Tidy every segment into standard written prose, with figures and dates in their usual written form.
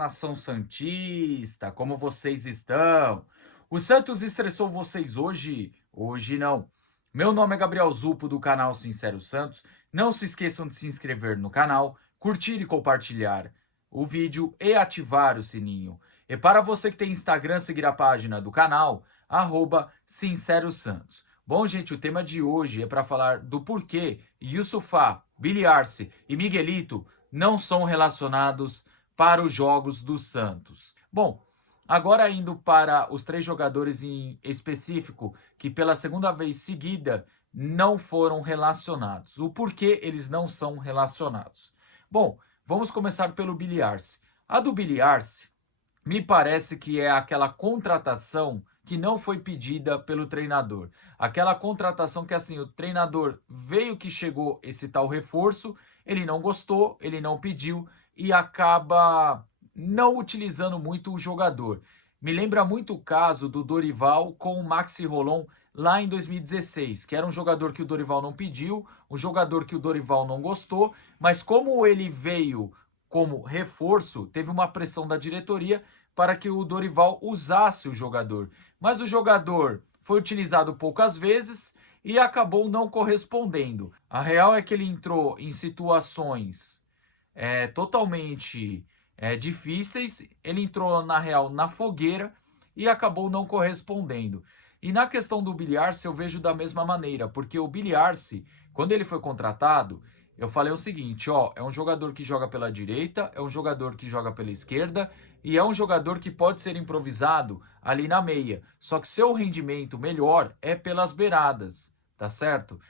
nação santista, como vocês estão? O Santos estressou vocês hoje? Hoje não. Meu nome é Gabriel Zupo, do canal Sincero Santos. Não se esqueçam de se inscrever no canal, curtir e compartilhar o vídeo e ativar o sininho. E para você que tem Instagram, seguir a página do canal, @Sincero Santos. Bom, gente, o tema de hoje é para falar do porquê Yusufá, Billy Arce e Miguelito não são relacionados para os jogos do Santos. Bom, agora indo para os três jogadores em específico que pela segunda vez seguida não foram relacionados. O porquê eles não são relacionados? Bom, vamos começar pelo Billy Arce. A do Billy Arce me parece que é aquela contratação que não foi pedida pelo treinador. Aquela contratação que, assim, o treinador veio que chegou esse tal reforço, ele não gostou, ele não pediu e acaba não utilizando muito o jogador. Me lembra muito o caso do Dorival com o Maxi Rolon lá em 2016, que era um jogador que o Dorival não pediu, um jogador que o Dorival não gostou, mas como ele veio como reforço, teve uma pressão da diretoria para que o Dorival usasse o jogador. Mas o jogador foi utilizado poucas vezes e acabou não correspondendo. A real é que ele entrou em situações totalmente difíceis, ele entrou na real na fogueira e acabou não correspondendo. E na questão do Billy Arce eu vejo da mesma maneira, porque o Billy Arce, quando ele foi contratado, eu falei o seguinte, ó, é um jogador que joga pela direita, é um jogador que joga pela esquerda e é um jogador que pode ser improvisado ali na meia. Só que seu rendimento melhor é pelas beiradas, tá certo?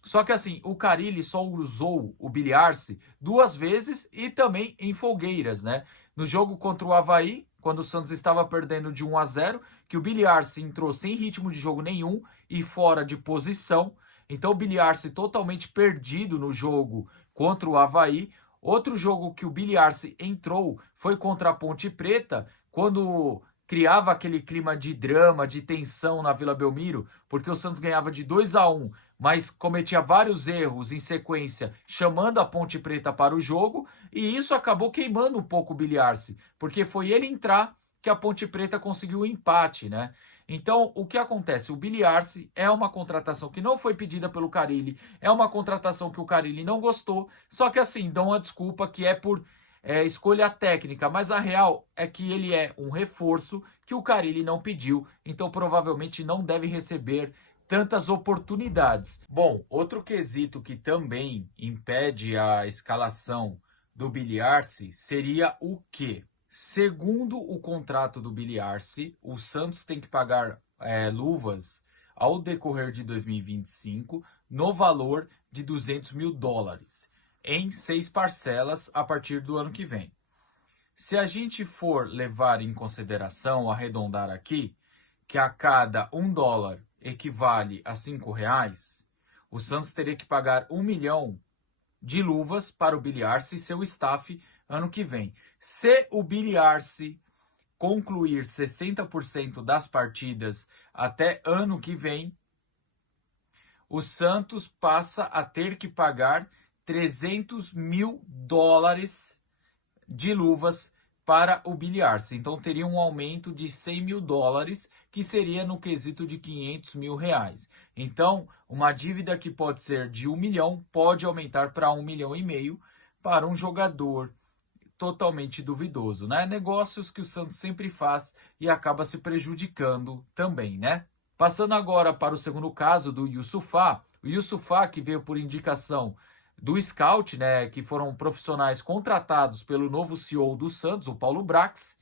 Só que assim, o Carille só usou o Billy Arce duas vezes e também em folgueiras, né? No jogo contra o Avaí, quando o Santos estava perdendo de 1-0, que o Billy Arce entrou sem ritmo de jogo nenhum e fora de posição. Então o Billy Arce totalmente perdido no jogo contra o Avaí. Outro jogo que o Billy Arce entrou foi contra a Ponte Preta, quando criava aquele clima de drama, de tensão na Vila Belmiro, porque o Santos ganhava de 2-1, mas cometia vários erros em sequência, chamando a Ponte Preta para o jogo, e isso acabou queimando um pouco o Billy Arce, porque foi ele entrar que a Ponte Preta conseguiu o empate, né? Então, o que acontece? O Billy Arce é uma contratação que não foi pedida pelo Carille, é uma contratação que o Carille não gostou, só que assim, dão uma desculpa que é por escolha técnica, mas a real é que ele é um reforço que o Carille não pediu, então provavelmente não deve receber tantas oportunidades. Bom, outro quesito que também impede a escalação do Billy Arce seria o quê? Segundo o contrato do Billy Arce, o Santos tem que pagar luvas ao decorrer de 2025 no valor de US$ 200 mil em 6 parcelas a partir do ano que vem. Se a gente for levar em consideração, arredondar aqui, que a cada $1 equivale a R$ 5, o Santos teria que pagar 1 milhão de luvas para o Billy Arce e seu staff ano que vem. Se o Billy Arce concluir 60% das partidas até ano que vem, o Santos passa a ter que pagar $300 mil de luvas para o Billy Arce. Então teria um aumento de $100 mil, que seria no quesito de R$ 500 mil. Então, uma dívida que pode ser de 1 milhão pode aumentar para 1,5 milhão para um jogador totalmente duvidoso, né? Negócios que o Santos sempre faz e acaba se prejudicando também, né? Passando agora para o segundo caso do Yusufá. O Yusufá, que veio por indicação do Scout, né, que foram profissionais contratados pelo novo CEO do Santos, o Paulo Brax.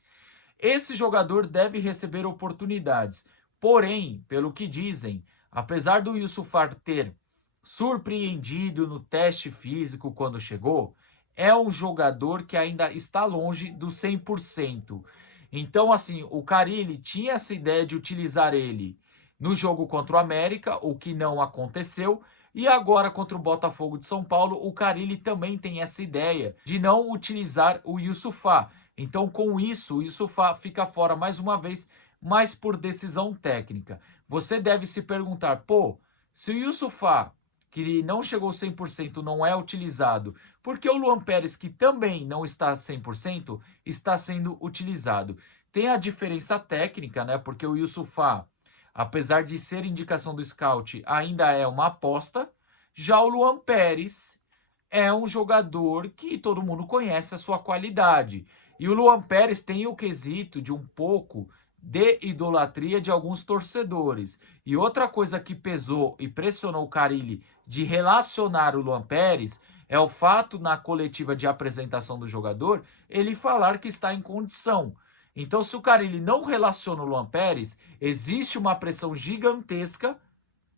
Esse jogador deve receber oportunidades. Porém, pelo que dizem, apesar do Yusufá ter surpreendido no teste físico quando chegou, é um jogador que ainda está longe do 100%. Então, assim, o Carille tinha essa ideia de utilizar ele no jogo contra o América, o que não aconteceu. E agora contra o Botafogo de São Paulo, o Carille também tem essa ideia de não utilizar o Yusufá. Então, com isso, o Yusufá fica fora mais uma vez, mas por decisão técnica. Você deve se perguntar, pô, se o Yusufá que não chegou 100%, não é utilizado? Porque o Luan Pérez, que também não está 100%, está sendo utilizado. Tem a diferença técnica, né? Porque o Yusufá, apesar de ser indicação do scout, ainda é uma aposta. Já o Luan Pérez é um jogador que todo mundo conhece a sua qualidade. E o Luan Pérez tem o quesito de um pouco de idolatria de alguns torcedores. E outra coisa que pesou e pressionou o Carille de relacionar o Luan Pérez é o fato, na coletiva de apresentação do jogador, ele falar que está em condição. Então, se o Carille não relaciona o Luan Pérez, existe uma pressão gigantesca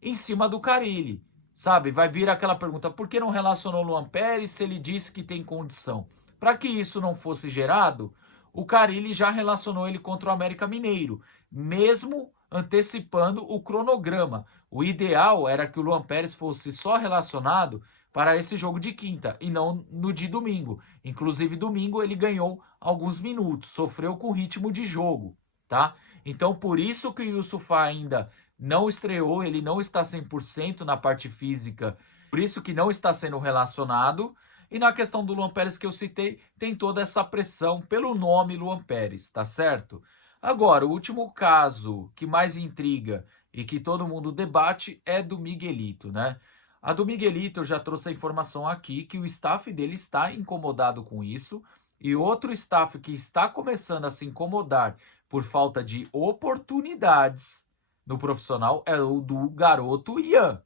em cima do Carille. Sabe? Vai vir aquela pergunta: por que não relacionou o Luan Pérez se ele disse que tem condição? Para que isso não fosse gerado, o Carille já relacionou ele contra o América Mineiro, mesmo antecipando o cronograma. O ideal era que o Luan Pérez fosse só relacionado para esse jogo de quinta e não no de domingo. Inclusive, domingo ele ganhou alguns minutos, sofreu com o ritmo de jogo, tá? Então, por isso que o Yusufá ainda não estreou, ele não está 100% na parte física, por isso que não está sendo relacionado. E na questão do Luan Pérez que eu citei, tem toda essa pressão pelo nome Luan Pérez, tá certo? Agora, o último caso que mais intriga e que todo mundo debate é do Miguelito, né? A do Miguelito, eu já trouxe a informação aqui que o staff dele está incomodado com isso, e outro staff que está começando a se incomodar por falta de oportunidades no profissional é o do garoto Ian,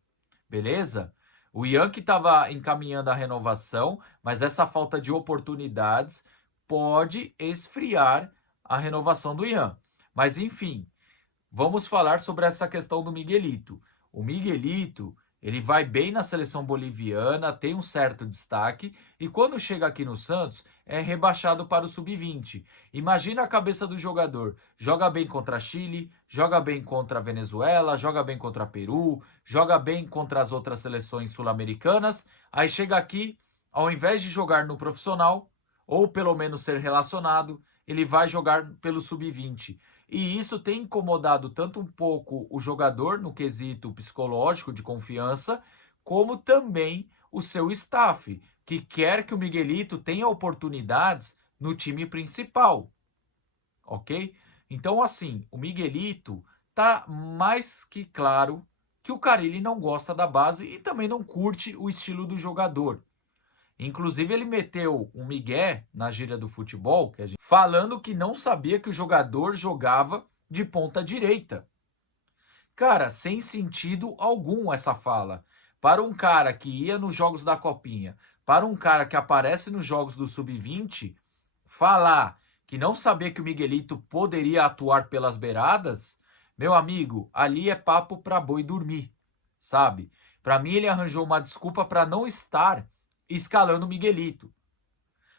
beleza? O Ian que estava encaminhando a renovação, mas essa falta de oportunidades pode esfriar a renovação do Ian. Mas enfim, vamos falar sobre essa questão do Miguelito. O Miguelito, ele vai bem na seleção boliviana, tem um certo destaque, e quando chega aqui no Santos, é rebaixado para o sub-20. Imagina a cabeça do jogador. Joga bem contra Chile, joga bem contra a Venezuela, joga bem contra Peru, joga bem contra as outras seleções sul-americanas. Aí chega aqui, ao invés de jogar no profissional, ou pelo menos ser relacionado, ele vai jogar pelo sub-20. E isso tem incomodado tanto um pouco o jogador no quesito psicológico de confiança, como também o seu staff, que quer que o Miguelito tenha oportunidades no time principal, ok? Então, assim, o Miguelito tá mais que claro que o Carille não gosta da base e também não curte o estilo do jogador. Inclusive, ele meteu um migué na gíria do futebol, falando que não sabia que o jogador jogava de ponta direita. Cara, sem sentido algum essa fala. Para um cara que ia nos jogos da Copinha, para um cara que aparece nos jogos do Sub-20, falar que não sabia que o Miguelito poderia atuar pelas beiradas, meu amigo, ali é papo para boi dormir, sabe? Para mim, ele arranjou uma desculpa para não estar escalando o Miguelito.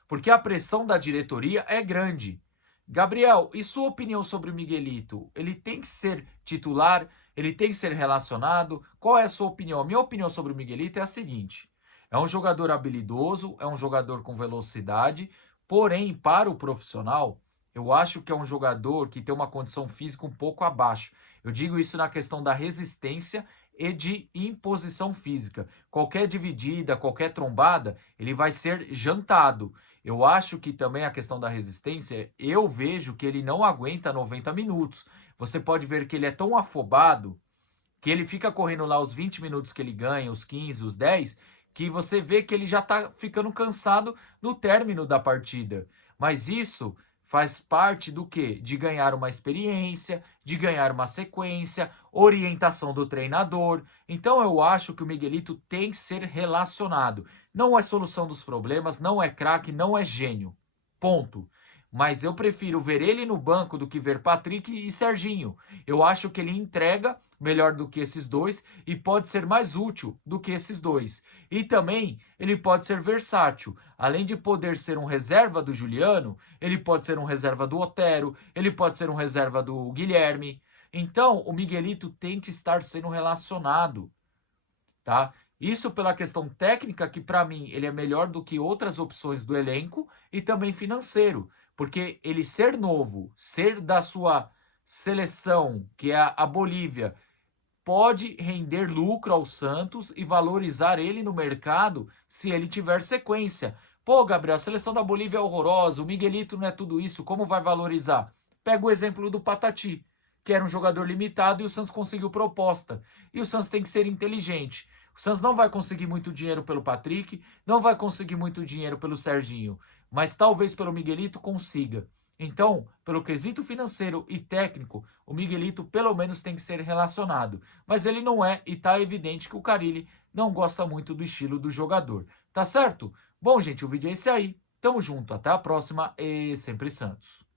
Porque a pressão da diretoria é grande. Gabriel, e sua opinião sobre o Miguelito? Ele tem que ser titular? Ele tem que ser relacionado? Qual é a sua opinião? A minha opinião sobre o Miguelito é a seguinte: é um jogador habilidoso, é um jogador com velocidade, porém, para o profissional, eu acho que é um jogador que tem uma condição física um pouco abaixo. Eu digo isso na questão da resistência e de imposição física. Qualquer dividida, qualquer trombada, ele vai ser jantado. Eu acho que também a questão da resistência, eu vejo que ele não aguenta 90 minutos. Você pode ver que ele é tão afobado que ele fica correndo lá os 20 minutos que ele ganha, os 15, os 10, que você vê que ele já tá ficando cansado no término da partida. Mas isso faz parte do quê? De ganhar uma experiência, de ganhar uma sequência, orientação do treinador. Então eu acho que o Miguelito tem que ser relacionado. Não é solução dos problemas, não é craque, não é gênio. Ponto. Mas eu prefiro ver ele no banco do que ver Patrick e Serginho. Eu acho que ele entrega melhor do que esses dois e pode ser mais útil do que esses dois. E também ele pode ser versátil. Além de poder ser um reserva do Juliano, ele pode ser um reserva do Otero, ele pode ser um reserva do Guilherme. Então, o Miguelito tem que estar sendo relacionado, tá? Isso pela questão técnica, que para mim ele é melhor do que outras opções do elenco, e também financeiro, porque ele ser novo, ser da sua seleção, que é a Bolívia, pode render lucro ao Santos e valorizar ele no mercado se ele tiver sequência. Pô, Gabriel, a seleção da Bolívia é horrorosa, o Miguelito não é tudo isso, como vai valorizar? Pega o exemplo do Patati, que era um jogador limitado e o Santos conseguiu proposta. E o Santos tem que ser inteligente. O Santos não vai conseguir muito dinheiro pelo Patrick, não vai conseguir muito dinheiro pelo Serginho, mas talvez pelo Miguelito consiga. Então, pelo quesito financeiro e técnico, o Miguelito pelo menos tem que ser relacionado. Mas ele não é e tá evidente que o Carille não gosta muito do estilo do jogador. Tá certo? Bom, gente, o vídeo é esse aí. Tamo junto, até a próxima e sempre Santos.